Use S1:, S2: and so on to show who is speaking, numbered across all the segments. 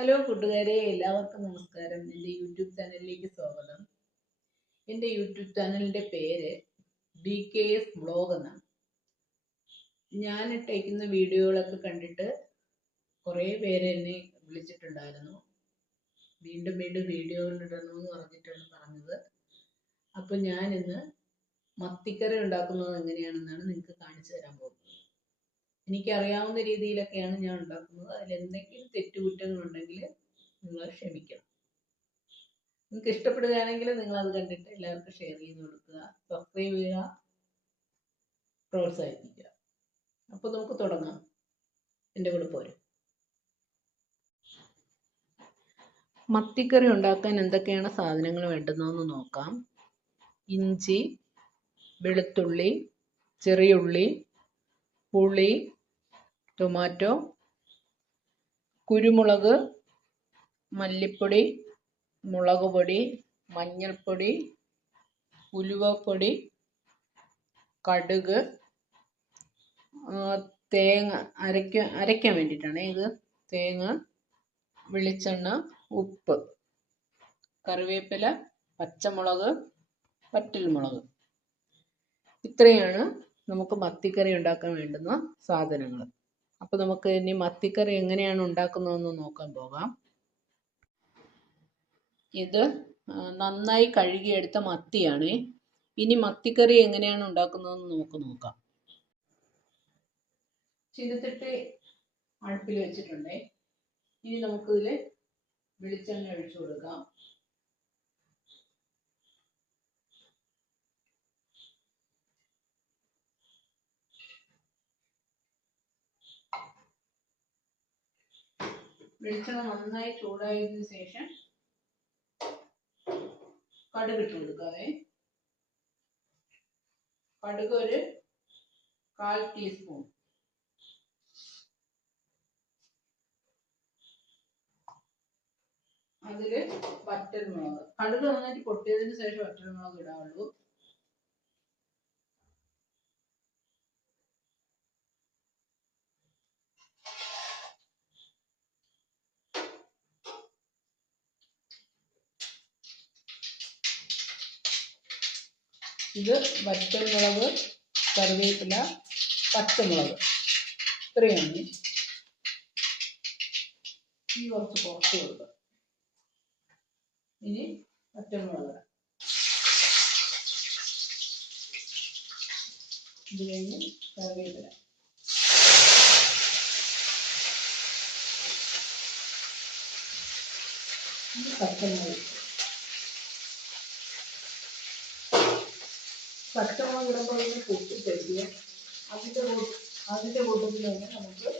S1: Hello കൂട്ടുകാരെ എല്ലാവർക്കും നമസ്കാരം. എന്റെ യൂട്യൂബ് ചാനലിലേക്ക് സ്വാഗതം. എന്റെ യൂട്യൂബ് ചാനലിന്റെ പേര് ബി കെ എസ് ബ്ലോഗ് എന്നാണ്. ഞാൻ ഇട്ടേക്കുന്ന വീഡിയോകളൊക്കെ കണ്ടിട്ട് കുറേ പേര് എന്നെ വിളിച്ചിട്ടുണ്ടായിരുന്നു. വീണ്ടും വീണ്ടും വീഡിയോകൾ ഇടണമെന്ന് പറഞ്ഞിട്ടാണ് പറഞ്ഞത്. അപ്പോൾ ഞാനിന്ന് മത്തിക്കറി ഉണ്ടാക്കുന്നത് എങ്ങനെയാണെന്നാണ് നിങ്ങൾക്ക് കാണിച്ചു തരാൻ പോകുന്നത്. എനിക്കറിയാവുന്ന രീതിയിലൊക്കെയാണ് ഞാൻ ഉണ്ടാക്കുന്നത്. അതിൽ എന്തെങ്കിലും തെറ്റുകുറ്റങ്ങളുണ്ടെങ്കിൽ നിങ്ങൾ ക്ഷമിക്കണം. നിങ്ങൾക്ക് ഇഷ്ടപ്പെടുകയാണെങ്കിൽ നിങ്ങൾ അത് കണ്ടിട്ട് എല്ലാവർക്കും ഷെയർ ചെയ്ത് കൊടുക്കുക. സബ്സ്ക്രൈബ് ചെയ്യുക. പ്രോത്സാഹിപ്പിക്കുക. അപ്പോൾ നമുക്ക് തുടങ്ങാം. എന്റെ കൂടെ പോരും. മത്തിക്കറി ഉണ്ടാക്കാൻ എന്തൊക്കെയാണ് സാധനങ്ങൾ വേണ്ടുന്നതെന്ന് നോക്കാം. ഇഞ്ചി വെളുത്തുള്ളി ചെറിയുള്ളി പുളി ടൊമാറ്റോ കുരുമുളക് മല്ലിപ്പൊടി മുളക് പൊടി മഞ്ഞൾപ്പൊടി ഉലുവപ്പൊടി കടുക് തേങ്ങ അരയ്ക്ക അരയ്ക്കാൻ വേണ്ടിയിട്ടാണ് ഇത്. തേങ്ങ വെളിച്ചെണ്ണ ഉപ്പ് കറിവേപ്പില പച്ചമുളക് വറ്റൽമുളക്. ഇത്രയാണ് നമുക്ക് മത്തിക്കറി ഉണ്ടാക്കാൻ വേണ്ടുന്ന സാധനങ്ങൾ. അപ്പോൾ നമുക്ക് ഇനി മത്തിക്കറി എങ്ങനെയാണ് ഉണ്ടാക്കുന്നതെന്ന് നോക്കാൻ പോകാം. ഇത് നന്നായി കഴുകിയെടുത്ത മത്തിയാണ്. ഇനി മത്തിക്കറി എങ്ങനെയാണ് ഉണ്ടാക്കുന്നതെന്ന് നമുക്ക് നോക്കാം. ചീനത്തിട്ട് അടുപ്പിൽ വെച്ചിട്ടുണ്ട്. ഇനി നമുക്കിതിൽ വെളിച്ചെണ്ണ ഒഴിച്ചു കൊടുക്കാം. വെളിച്ചെണ്ണ നന്നായി ചൂടായതിനു ശേഷം കടുക് ഇട്ട് കൊടുക്കാവേ. കടുക് ഒരു കാൽ ടീസ്പൂൺ. അതിൽ വറ്റൽമുളക്. കടുക് നന്നായിട്ട് പൊട്ടിയതിന് ശേഷം വറ്റൽമുളക് ഇടാവുള്ളൂ. ഇത് വറ്റൽമുളക് കറിവേപ്പില പച്ചമുളക്. ഇത്രയാണ് ഈ കുറച്ച് കുറച്ച് കൊടുക്കുക ഇനി പച്ചമുളക്. ഇത് കഴിഞ്ഞ് കറിവേപ്പില. പച്ചമുളക് പച്ചമുളക് ഇടുമ്പോൾ ഒന്ന് പൊട്ടിത്തെറിക്കുക അതിന്റെ അതിന്റെ കൂട്ടത്തിൽ തന്നെ നമുക്ക്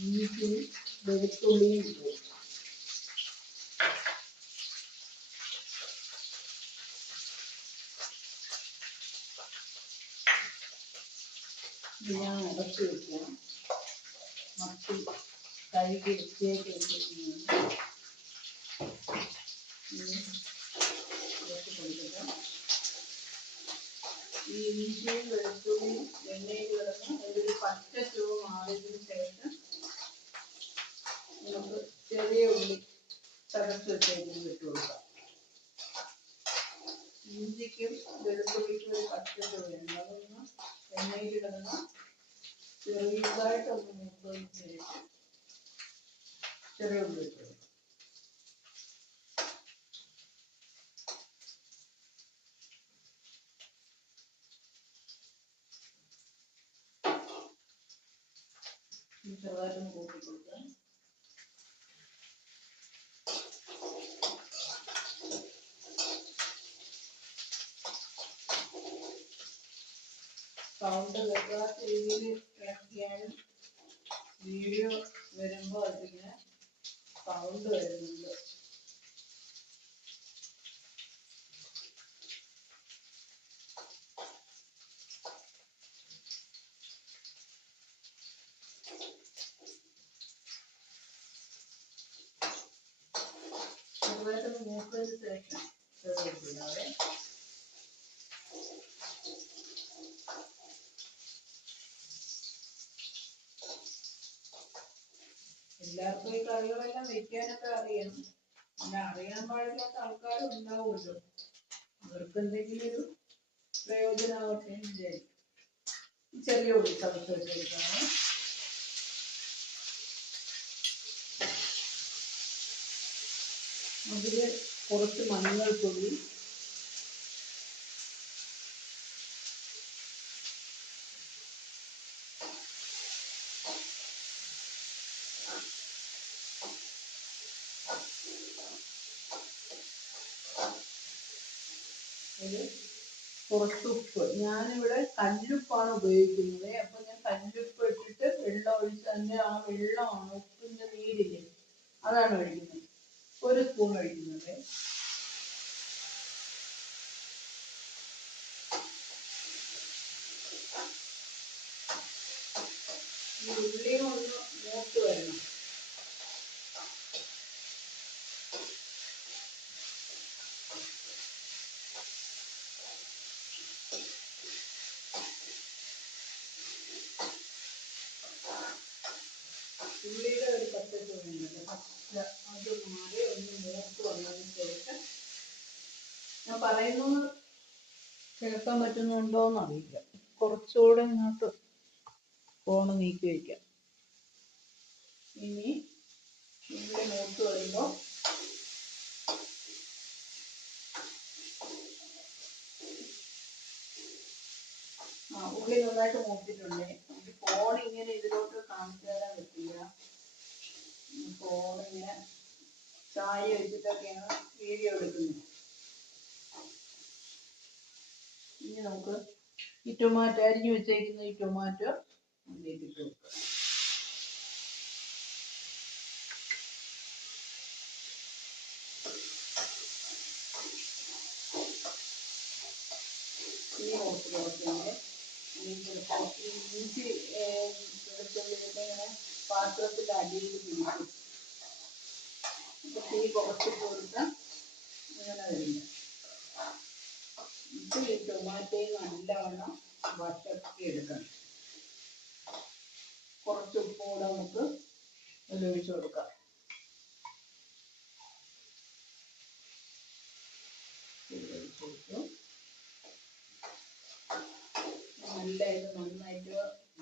S1: ഇഞ്ചിയും വെളുത്തുള്ളിയും ഇത് ഞാൻ അടച്ചു വെക്കുക. മത്തി കഴുകി വൃത്തിയാക്കി വെച്ചിരിക്കുന്നത് ഇനി ഇതൊക്കെ കൊടുത്തിട്ട് ഈ ഇഞ്ചിയും വെളുത്തുള്ളിയും എണ്ണയിൽ കിടന്ന് അതിന്റെ പച്ച ചുവ മാറിയതിന് ശേഷം നമുക്ക് ചെറിയ ഉള്ളി ഇട്ട് കൊടുക്കാം. ഇഞ്ചിക്കും വെളുത്തുള്ളിക്കും ഒരു പച്ച ചുവയുണ്ട് അതൊന്ന് എണ്ണയിൽ കിടന്ന് ചെറിയതായിട്ടൊന്ന് മൂത്തതിന് ചെറിയ ഉള്ളി ചെറുതായിട്ടൊന്ന് കൂട്ടി സൗണ്ട് കേൾക്കാത്ത രീതിയിൽ വീഡിയോ വരുമ്പോൾ അതിന് സൗണ്ട് വരുന്നുണ്ട്. എല്ലാവർക്കും ഈ കറികളെല്ലാം വെക്കാനൊക്കെ അറിയാം. പിന്നെ അറിയാൻ പാടില്ലാത്ത ആൾക്കാരും ഉണ്ടാവുമല്ലോ അവർക്ക് എന്തെങ്കിലും ഒരു പ്രയോജനമാവട്ടെ എന്ന് വിചാരിക്കും. ചെറിയ ഉള്ളി ചതച്ച് വെച്ചെടുക്കാണ്. അതിൽ കുറച്ച് മഞ്ഞൾപ്പൊടി കുറച്ച് ഉപ്പ്. ഞാനിവിടെ കല്ലുപ്പാണ് ഉപയോഗിക്കുന്നത്. അപ്പൊ ഞാൻ കല്ലുപ്പ് ഇട്ടിട്ട് വെള്ളം ഒഴിച്ച് അതിന്റെ ആ വെള്ളമാണ് ഉപ്പിന്റെ നീരില്ലേ? അതാണ് ഒഴിക്കുന്നത്. ഒരു സ്പൂൺ ഒഴിക്കുന്നത്. ഉള്ളിയും ഒന്ന് മൂത്ത് വരണം ഉള്ളിയുടെ ഒരു പച്ചപ്പ് വേണ്ടത് പച്ച അത് മാറി ഒന്ന് മൂത്ത് വന്നതിന് ശേഷം ഞാൻ പറയുന്നത് കേൾക്കാൻ പറ്റുന്നുണ്ടോ എന്നറിയില്ല കുറച്ചുകൂടെ ഇങ്ങോട്ട് ഫോണ് നീക്കി വയ്ക്കാം ഇനി ഇവിടെ മൂത്ത് വരുമ്പോൾ ആ ഉള്ളി നന്നായിട്ട് മൂത്തിട്ടുണ്ട് ഫോൺ ഇങ്ങനെ ഇതിലോട്ട് കാണിച്ചു തരാൻ പറ്റില്ല. ഫോണിങ്ങനെ ചായ വെച്ചിട്ടൊക്കെയാണ് വീഡിയോ എടുക്കുന്നത്. ഇനി നമുക്ക് ഈ ടൊമാറ്റോ അരിഞ്ഞു വെച്ചേക്കുന്ന ഈ ടൊമാറ്റോ അതിലേക്ക് ഇട്ട് പാത്രത്തിൽ അടിയിൽ പിടിക്കും തീ കുറച്ച് കൊടുത്ത് ഇങ്ങനെ വരില്ല ഇത് ഈ ടൊമാറ്റോയും നല്ലവണ്ണം വട്ടത്തി എടുക്കണം. കുറച്ച് ഉപ്പും നമുക്ക് ഒഴിച്ചു കൊടുക്കാം. നല്ല ഇത് നന്നായിട്ട്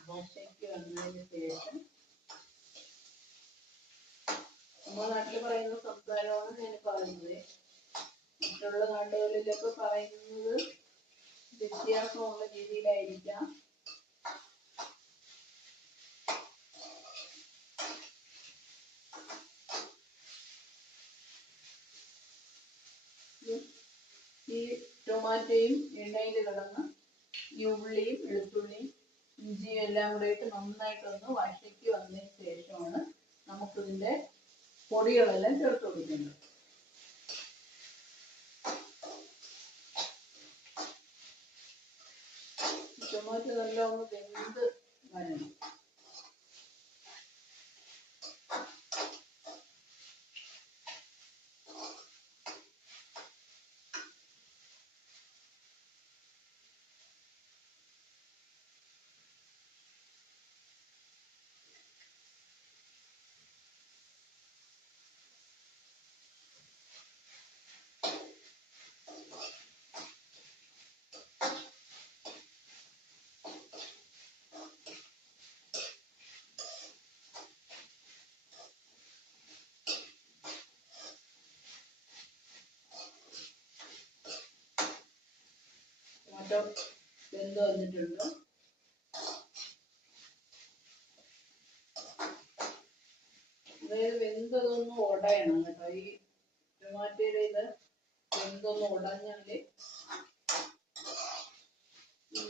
S1: ദോശയ്ക്ക് വന്നതിന് ശേഷം നമ്മുടെ നാട്ടിൽ പറയുന്ന സംസാരമാണ് ഞാൻ പറയുന്നത്. മറ്റുള്ള നാടുകളിലൊക്കെ പറയുന്നത് വ്യത്യാസമുള്ള രീതിയിലായിരിക്കാം. ഈ ടൊമാറ്റോയും എണ്ണയിൽ കിടന്ന് ഈ ഉള്ളിയും വെളുത്തുള്ളിയും ഇഞ്ചിയും എല്ലാം കൂടെ ഇട്ട് നന്നായിട്ടൊന്ന് വഴക്കി വന്നതിന് ശേഷമാണ് നമുക്കിതിന്റെ പൊടികളെല്ലാം ചേർത്ത് കൊടുക്കേണ്ടത് ടൊമാറ്റോ നല്ല ഒന്ന് വെന്ത് വരണം. വെന്ത് വന്നിട്ടുണ്ട്. അതായത് വെന്തതൊന്ന് ഉടയണം കേട്ടോ. ഈ ടൊമാറ്റോയുടെ ഇത് വെന്തൊന്ന് ഉടഞ്ഞാൽ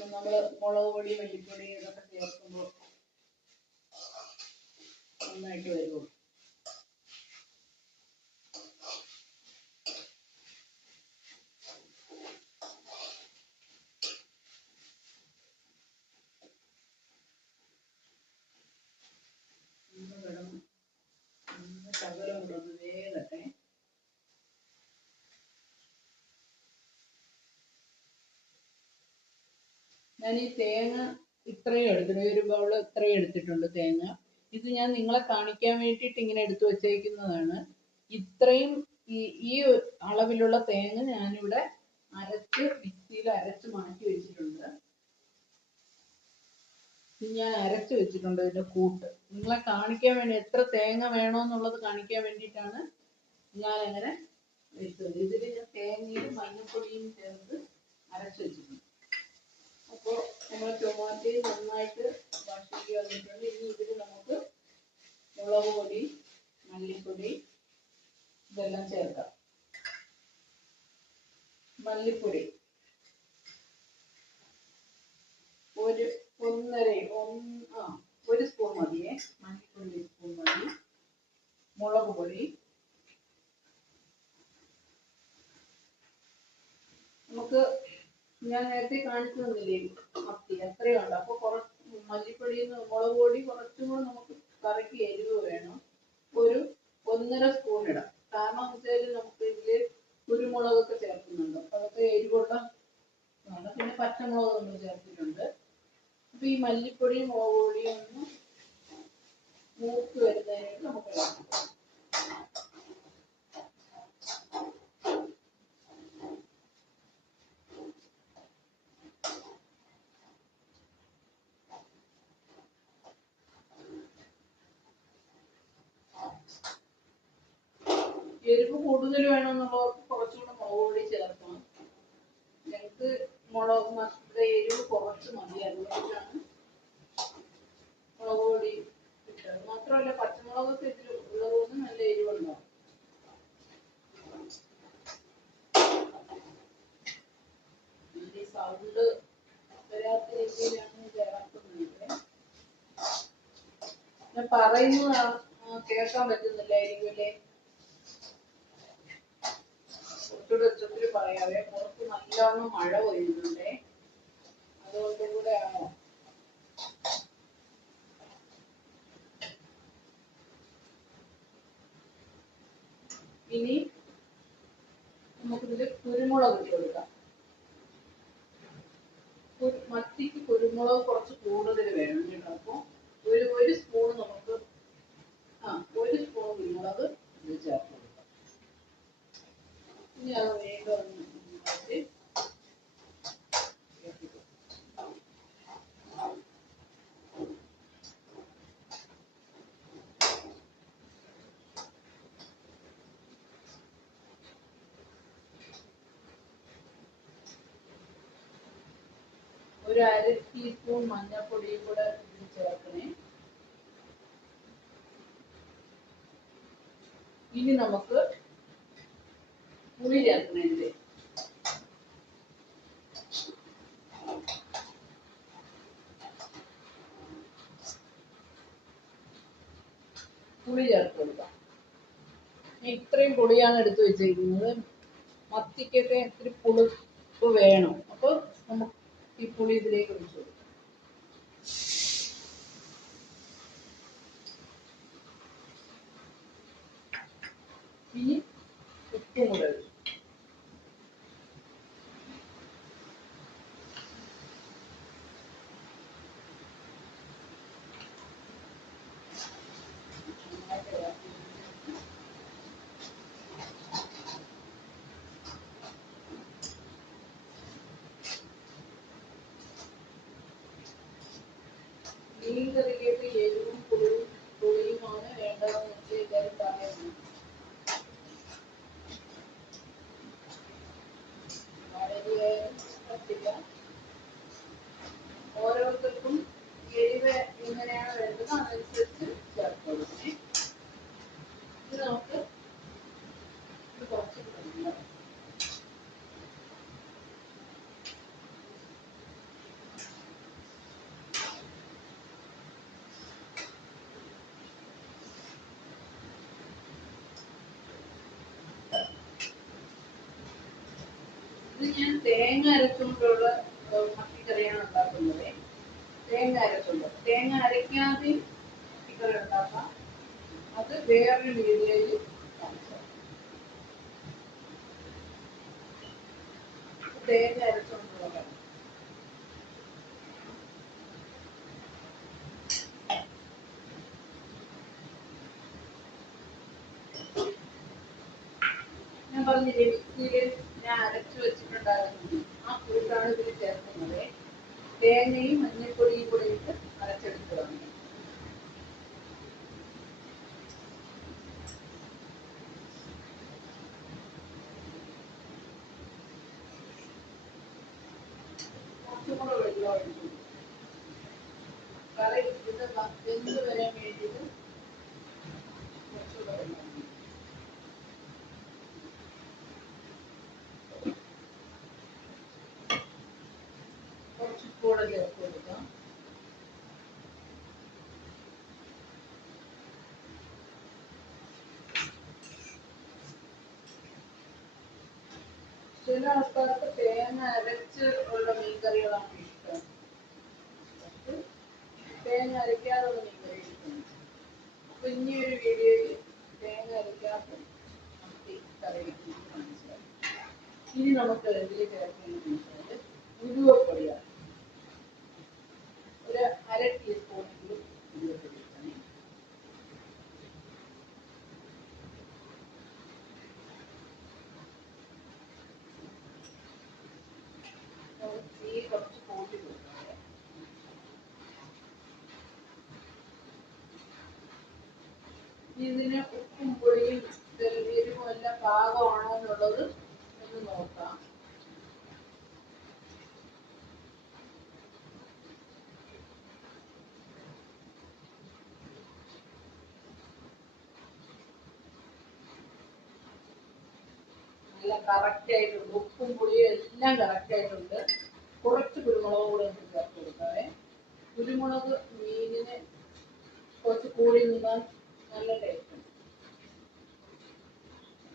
S1: നമ്മൾ മുളക് പൊടി മല്ലിപ്പൊടി ഇതൊക്കെ ചേർക്കുമ്പോൾ നന്നായിട്ട് വരുള്ളൂ ഒന്ന് കിടന്ന് ഒന്ന് ശകലം കൂടെ ഒന്ന് വേഗട്ടെ ഞാൻ ഈ തേങ്ങ ഇത്രയും എടുത്തിട്ടുണ്ട്. ഒരു ബൗൾ ഇത്രയും എടുത്തിട്ടുണ്ട് തേങ്ങ. ഇത് ഞാൻ നിങ്ങളെ കാണിക്കാൻ വേണ്ടിയിട്ട് ഇങ്ങനെ എടുത്തു വച്ചേക്കുന്നതാണ്. ഇത്രയും ഈ ഈ അളവിലുള്ള തേങ്ങ ഞാനിവിടെ അരച്ച് മിക്സിയിൽ അരച്ച് മാറ്റി വെച്ചിട്ടുണ്ട്. ഞാൻ അരച്ച് വെച്ചിട്ടുണ്ട് ഇതിന്റെ കൂട്ട്. നിങ്ങളെ കാണിക്കാൻ വേണ്ടി എത്ര തേങ്ങ വേണോന്നുള്ളത് കാണിക്കാൻ വേണ്ടിയിട്ടാണ് ഞാൻ അങ്ങനെ വെച്ചത്. ഇതിൽ ഞാൻ തേങ്ങയും മഞ്ഞപ്പൊടിയും ചേർത്ത് അരച്ച് വെച്ചിട്ടുണ്ട്. അപ്പോൾ നമ്മൾ ടൊമാറ്റോ നന്നായിട്ട് വഴറ്റി വന്നിട്ടുണ്ട്. ഇനി ഇതിൽ നമുക്ക് മുളക് പൊടി മല്ലിപ്പൊടി ഇതെല്ലാം ചേർക്കാം. മല്ലിപ്പൊടി. ഒരു ഒന്നര ഒന്ന് ആ ഒരു സ്പൂൺ മതിയേ. മല്ലിപ്പൊടി ഒരു സ്പൂൺ മതി മുളക് പൊടി നമുക്ക് ഞാൻ തന്നില്ലേ മത്തി അത്രയും ഉണ്ട് അപ്പൊ കുറച്ച് മല്ലിപ്പൊടി മുളക് പൊടി കുറച്ചും കൂടെ നമുക്ക് കറിക്ക് എരിവ് വേണം. ഒരു ഒന്നര സ്പൂൺ ഇടാം. കാരണം വെച്ചാൽ നമുക്ക് ഇതിൽ കുരുമുളകൊക്കെ ചേർക്കുന്നുണ്ട്. അപ്പൊ അതൊക്കെ എരിവുള്ള പിന്നെ പച്ചമുളക് നമ്മൾ ചേർത്തിട്ടുണ്ട്. അപ്പൊ ഈ മല്ലിപ്പൊടിയും മുളക് പൊടിയും ഒന്ന് മൂത്ത് വരുന്നതിനായിട്ട് നമുക്ക് ഇടാം. എരിവ് കൂടുതൽ വേണമെന്നുള്ളവർക്ക് കുറച്ചുകൂടെ മുളക് പൊടി ചേർക്കണം. ഞങ്ങൾക്ക് മുളക് മ- ഇവിടെ എരിവ് കുറച്ച് മതി അതുകൊണ്ടാണ് മുളക് പൊടി ഇട്ടത് മാത്രമല്ല പച്ചമുളകൊക്കെ ഇതിൽ ഉള്ളതുകൊണ്ട് നല്ല എരിവുണ്ടാവും ഈ സൗണ്ട് വരാത്ത രീതിയിലാണ് ചേർക്കുന്നത് ഞാൻ പറയുന്നത് ആ- ആ കേൾക്കാൻ പറ്റുന്നില്ലായിരിക്കും അല്ലേ കുറച്ചുകൂടെ ഉച്ചത്തിൽ പറയാവേ പുറത്ത് നല്ലോണം മഴ പെയ്യുന്നുണ്ടേ അതുകൊണ്ടും കൂടെ ആണോ ഇനി നമുക്കിതിൽ കുരുമുളക് ഇട്ട് കൊടുക്കാം കു- മത്തിക്ക് കുരുമുളക് കുറച്ച് കൂടുതൽ വേണം കേട്ടോ അപ്പോൾ ഒരു ഒരു സ്പൂൺ നമുക്ക് ആ ഒരു സ്പൂൺ കുരുമുളക് ഇത് ചേർത്ത് കൊടുക്കാം ഇനി അത് വേഗം ഒന്ന് ഇങ്ങോട്ട് ഇറക്കി കൊടുക്കാം. ഒരു അര ടീസ്പൂൺ മഞ്ഞൾപ്പൊടിയും കൂടെ ഇതിൽ ചേർക്കണേ. ഇനി നമുക്ക് പുളി ചേർക്കണേ ഇതിൽ. പുളി ചേർത്ത് കൊടുക്കാം. ഇത്രയും പുളിയാണ് എടുത്തു വെച്ചിരിക്കുന്നത്. മത്തിക്കൊക്കെ ഇത്തിരി പുളിപ്പ് വേണം. അപ്പോൾ നമുക്ക് ഈ പുളി ഇതിലേക്ക് ഒഴിച്ചു ഇനി ഉപ്പും കൂടെ ഒഴിച്ചു മീൻ കറിയിലേക്ക് തേങ്ങ അരച്ചുകൊണ്ടുള്ള മത്തിക്കറിയാണ് ഉണ്ടാക്കുന്നത്. തേങ്ങ അരച്ചുകൊണ്ട് തേങ്ങ അരയ്ക്കാതെയും മത്തിക്കറി ഉണ്ടാക്കാം. അത് വേറൊരു രീതിയിൽ തേങ്ങ അരച്ചുകൊണ്ടുള്ളതാണ് ഞാൻ പറഞ്ഞില്ലേ ഞാൻ അരച്ചു വെച്ചിട്ടുണ്ടായിരുന്നു. ആ കൂട്ടാണ് ഇതിൽ ചേർക്കുന്നത്. തേങ്ങയും മഞ്ഞൾപ്പൊടിയും കൂടെ ഇട്ട് അരച്ചെടുത്തതാണ് കുറച്ചും കൂടെ വെള്ളം ഒഴിച്ചു കറി ഇത് വെന്ത് വരാൻ വേണ്ടിയിട്ട് കുറച്ചുകൂടെ വെള്ളം ഒഴിച്ചു. കുറച്ച് കൂടെ ചേർത്ത് കൊടുക്കാം ചില ആൾക്കാർക്ക് തേങ്ങ അരച്ച് ഉള്ള മീൻകറികളാണ് ഇഷ്ടം. തേങ്ങ അരയ്ക്കാതുള്ള മീൻകറി ഇഷ്ടം. ഒരു വീഡിയോയിൽ തേങ്ങ അരയ്ക്കാത്ത മത്തി കറി തരാം. ഇനി നമുക്ക് ഇതിൽ ചേർക്കുന്നത് ഉരുവപ്പൊടിയാണ് ഒരു അര ടീസ്പൂണെങ്കിലും ഉരുവപ്പൊടി ഇടണേ നമുക്ക് തീ കുറച്ച് കൂട്ടി കൊടുക്കാം ഇതിന് ഉപ്പും പൊടിയും എരിവും എല്ലാം പാകമാണോ എന്നുള്ളത് ഒന്ന് നോക്കാം. നല്ല കറക്റ്റ് ആയിട്ടുണ്ട് ഉപ്പും പുളിയും എല്ലാം കറക്റ്റ് ആയിട്ടുണ്ട് കുറച്ച് കുരുമുളക് കൂടെ ഒന്ന് ചേർത്ത് കൊടുക്കാവേ കുരുമുളക് മീനിന് കുറച്ച് കൂടി നിന്നാൽ നല്ല ടേസ്റ്റ്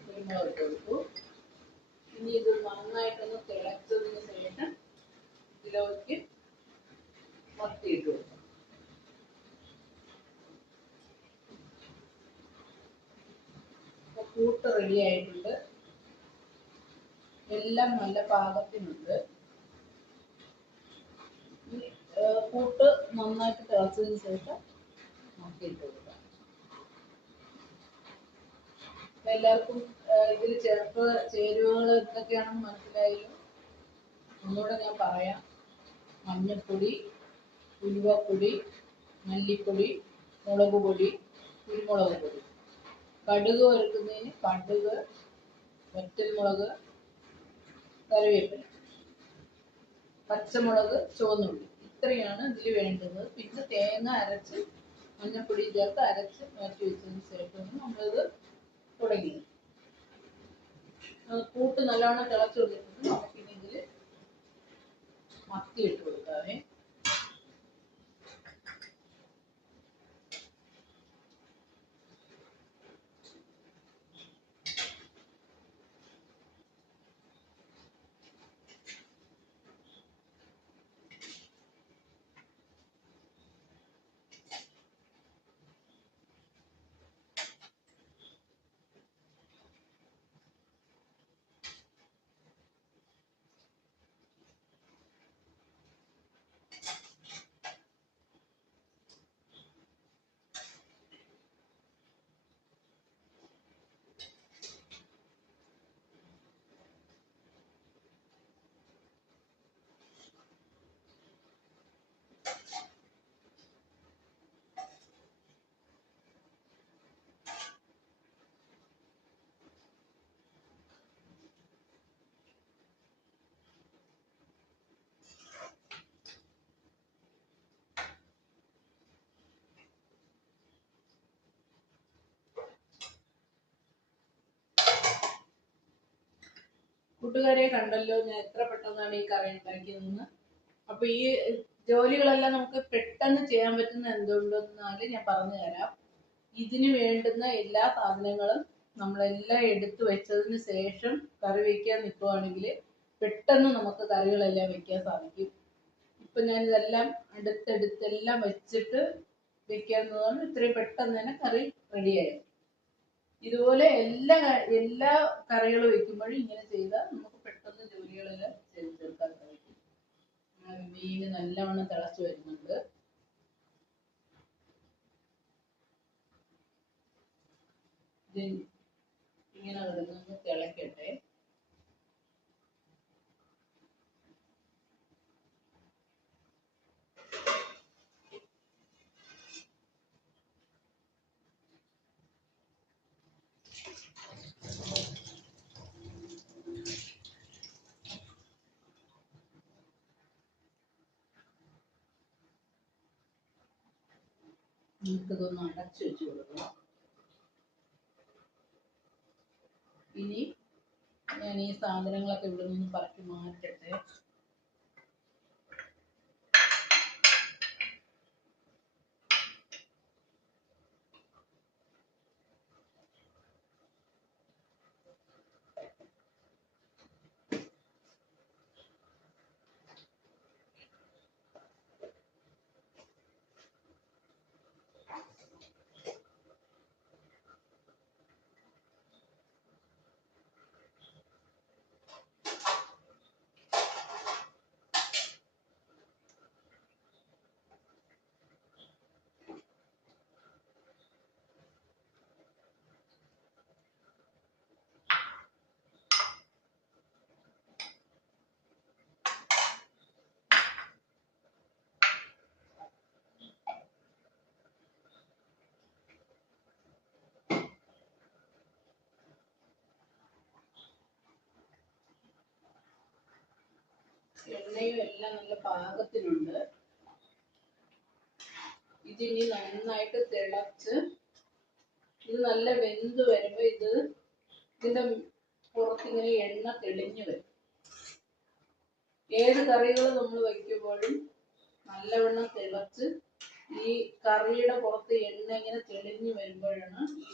S1: കുരുമുളക് ഇട്ട് കൊടുത്തു ഇനി ഇത് നന്നായിട്ടൊന്ന് തിളച്ചതിന് ശേഷം ഇതിലേക്ക് കൂട്ട് റെഡി ആയിട്ടുണ്ട്. എല്ലാം നല്ല പാകത്തിനുണ്ട്. കൂട്ട് നന്നായിട്ട് തിളച്ചതിന് ശേഷം നമുക്ക് ഇട്ട് കൊടുക്കാം. എല്ലാവർക്കും ഇതിൽ ചേർത്ത് ചേരുവകൾ എന്തൊക്കെയാണെന്ന് മനസ്സിലായല്ലോ? ഒന്നുകൂടെ ഞാൻ പറയാം. മഞ്ഞൾപ്പൊടി ഉലുവപ്പൊടി മല്ലിപ്പൊടി മുളക് പൊടി കുരുമുളക് പൊടി കടുക് വറുക്കുന്നതിന് കടുക് വറ്റൽമുളക് കറിവേപ്പില. പച്ചമുളക് ചുവന്നുള്ളി. ഇത്രയാണ് ഇതിൽ വേണ്ടത്. പിന്നെ തേങ്ങ അരച്ച് മഞ്ഞൾപ്പൊടി ചേർത്ത് അരച്ച് മാറ്റി വെച്ചതിന് ശേഷമാണ് നമ്മളിത് തുടങ്ങി കൂട്ട് നല്ലോണം തിളച്ചു കൊടുത്തിട്ടുണ്ട് നമുക്കിനി ഇതിൽ മത്തി ഇട്ട് കൊടുക്കാവേ. കൂട്ടുകാരെ കണ്ടല്ലോ ഞാൻ എത്ര പെട്ടെന്നാണ് ഈ കറി ഉണ്ടാക്കിയതെന്ന്. അപ്പൊ ഈ ജോലികളെല്ലാം നമുക്ക് പെട്ടെന്ന് ചെയ്യാൻ പറ്റുന്ന എന്തുകൊണ്ടെന്നാൽ ഞാൻ പറഞ്ഞു തരാം. ഇതിന് വേണ്ടുന്ന എല്ലാ സാധനങ്ങളും നമ്മളെല്ലാം എടുത്തു വെച്ചതിന് ശേഷം കറി വെക്കാൻ നിൽക്കുവാണെങ്കിൽ പെട്ടെന്ന് നമുക്ക് കറികളെല്ലാം വെക്കാൻ സാധിക്കും. ഇപ്പൊ ഞാൻ ഇതെല്ലാം അടുത്തെടുത്തെല്ലാം വെച്ചിട്ട് വെക്കാവുന്നതാണ്. ഇത്രയും പെട്ടെന്ന് തന്നെ കറി റെഡിയായത് ഇതുപോലെ എല്ലാ എല്ലാ കറികളും വെക്കുമ്പോഴും ഇങ്ങനെ ചെയ്താൽ നമുക്ക് പെട്ടെന്ന് ജോലികളെല്ലാം ചെയ്ത് തീർക്കാൻ സാധിക്കും. മീന് നല്ലവണ്ണം തിളച്ചു വരുന്നുണ്ട്. ഇങ്ങനെ കിടന്നൊന്ന് തിളക്കട്ടെ. നമുക്കിതൊന്ന് അടച്ചു വെച്ച് കൊടുക്കണം. ഇനി ഞാൻ ഈ സാധനങ്ങളൊക്കെ ഇവിടെ നിന്ന് പറക്കി മാറ്റട്ടെ. എണ്ണയും എല്ലാം നല്ല പാകത്തിനുണ്ട് ഇതിനി നന്നായിട്ട് തിളച്ച് ഇത് നല്ല വെന്ത് വരുമ്പോ ഇത് ഇതിന്റെ പുറത്തിങ്ങനെ എണ്ണ തെളിഞ്ഞു വരും. ഏത് കറികൾ നമ്മൾ വയ്ക്കുമ്പോഴും നല്ലവണ്ണം തിളച്ച് ഈ കറിയുടെ പുറത്ത് എണ്ണ ഇങ്ങനെ തെളിഞ്ഞു വരുമ്പോഴാണ് ഈ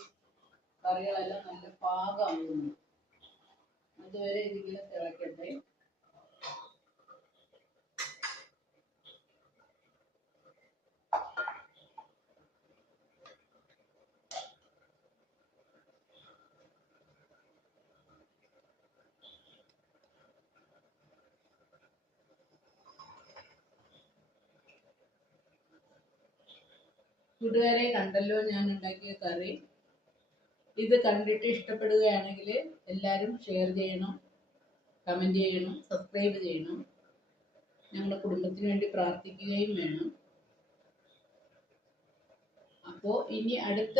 S1: കറികളെല്ലാം നല്ല പാകമാകുന്നത് അതുവരെ ഇതിങ്ങനെ തിളക്കട്ടെ. കൂട്ടുകാരെ കണ്ടല്ലോ ഞാൻ ഉണ്ടാക്കിയ കറി. ഇത് കണ്ടിട്ട് ഇഷ്ടപ്പെടുകയാണെങ്കിൽ എല്ലാവരും ഷെയർ ചെയ്യണം കമന്റ് ചെയ്യണം സബ്സ്ക്രൈബ് ചെയ്യണം. ഞങ്ങളുടെ കുടുംബത്തിന് വേണ്ടി പ്രാർത്ഥിക്കുകയും വേണം. അപ്പോൾ ഇനി അടുത്ത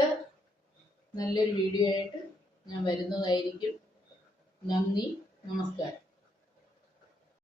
S1: നല്ലൊരു വീഡിയോ ആയിട്ട് ഞാൻ വരുന്നതായിരിക്കും. നന്ദി നമസ്കാരം.